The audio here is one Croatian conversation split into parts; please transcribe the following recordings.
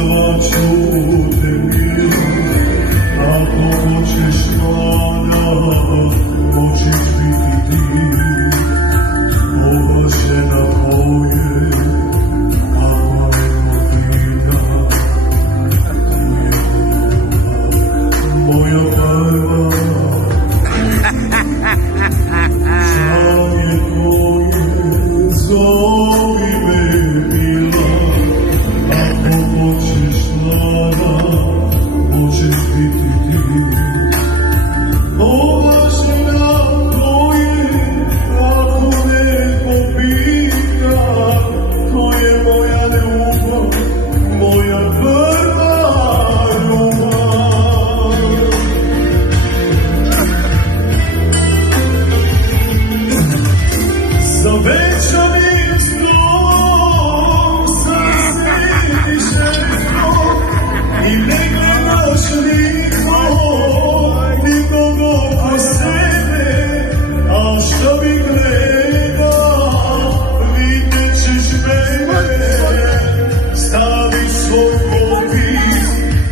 zvaću te milo, ako hoćeš mlada, hoćeš biti ti, obašena tvoje, ako nema vina, moja prva, šalje tvoje, zovi me mila, ako hoćeš mlada, hoćeš biti ti. Obašena tvoje, ako neko pita, to je moja ljubav, moja prva ljubav. Za večerim stolom sam sediš jedno i ne gledaš nikoga oko sebe, a što bi gledao, vidjet ćeš mene, staviš svoj popis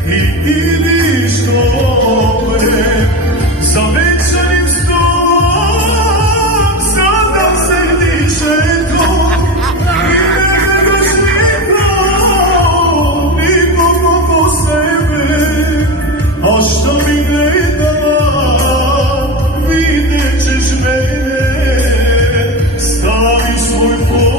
i ideš gore. Za večerim stolom sada sediš jedno i ne gledaš nikoga oko sebe, a što bi gledala, vidjet ćeš mene, staviš svoj popis